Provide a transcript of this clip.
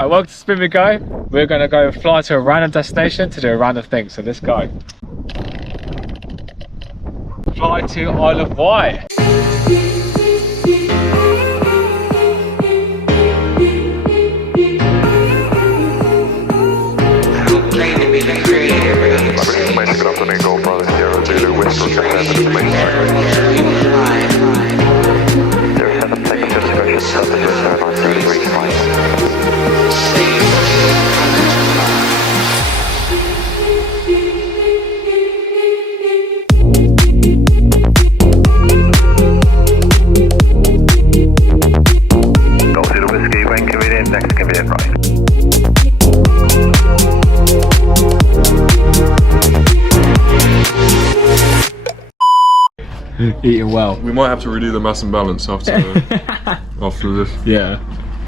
Welcome to Spin Me Go. We're going to go fly to a random destination to do a random thing, so let's go. Fly to Isle of Wight. Eating well. We might have to redo the mass and balance after after this. Yeah.